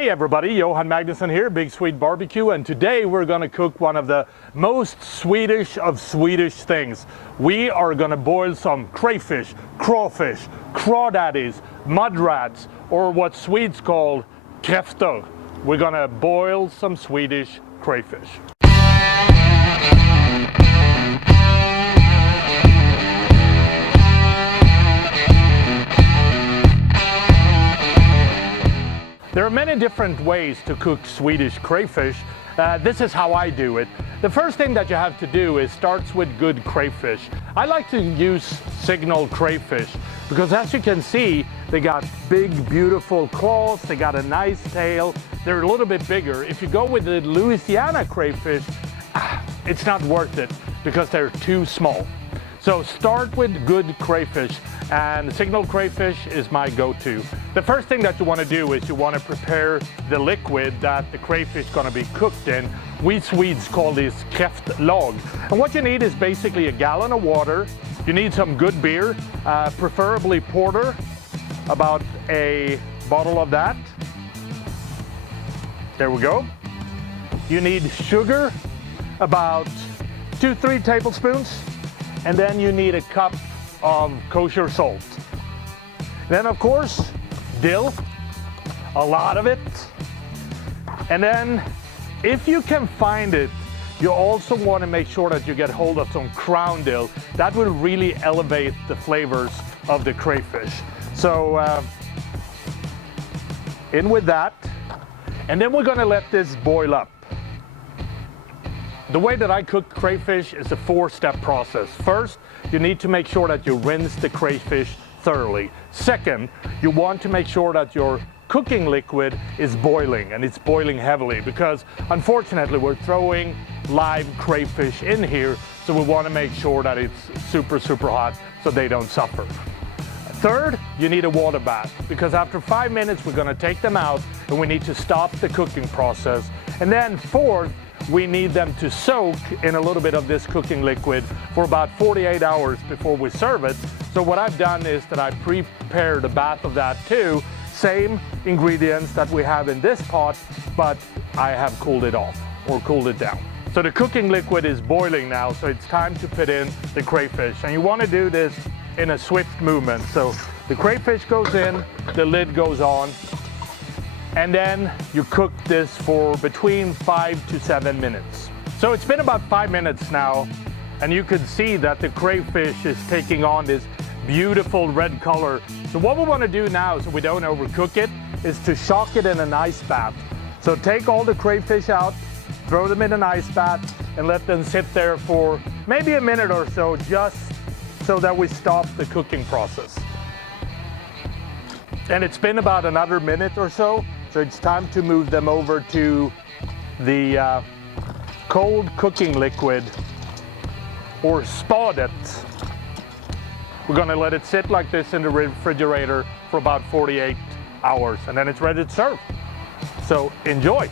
Hey everybody, Johan Magnusson here, Big Swede BBQ, and today we're going to cook one of the most Swedish of Swedish things. We are going to boil some crayfish, crawfish, crawdaddies, mudrats, or what Swedes call kräftor. We're going to boil some Swedish crayfish. There are many different ways to cook Swedish crayfish. This is how I do it. The first thing that you have to do is start with good crayfish. I like to use signal crayfish because, as you can see, they got big, beautiful claws, they got a nice tail, they're a little bit bigger. If you go with the Louisiana crayfish, it's not worth it because they're too small. So start with good crayfish, and signal crayfish is my go-to. The first thing that you want to do is you want to prepare the liquid that the crayfish is going to be cooked in. We Swedes call this kräftlag. And what you need is basically a gallon of water. You need some good beer, preferably porter, about a bottle of that. There we go. You need sugar, about 2-3 tablespoons. And then you need a cup of kosher salt. Then of course, dill, a lot of it. And then if you can find it, you also want to make sure that you get hold of some crown dill. That will really elevate the flavors of the crayfish. So in with that. And then we're going to let this boil up. The way that I cook crayfish is a 4-step process. First, you need to make sure that you rinse the crayfish thoroughly. Second, you want to make sure that your cooking liquid is boiling, and it's boiling heavily because unfortunately we're throwing live crayfish in here, so we want to make sure that it's super hot so they don't suffer. Third, you need a water bath because after 5 minutes we're going to take them out and we need to stop the cooking process. And then fourth, we need them to soak in a little bit of this cooking liquid for about 48 hours before we serve it. So what I've done is that I prepared a bath of that too. Same ingredients that we have in this pot, but I have cooled it off or cooled it down. So the cooking liquid is boiling now, so it's time to put in the crayfish. And you want to do this in a swift movement. So the crayfish goes in, the lid goes on, and then you cook this for between 5 to 7 minutes. So it's been about 5 minutes now, and you can see that the crayfish is taking on this beautiful red color. So what we want to do now, so we don't overcook it, is to shock it in an ice bath. So take all the crayfish out, throw them in an ice bath, and let them sit there for maybe a minute or so, just so that we stop the cooking process. And it's been about another minute or so, so it's time to move them over to the cold cooking liquid, or spadet. We're going to let it sit like this in the refrigerator for about 48 hours, and then it's ready to serve. So enjoy.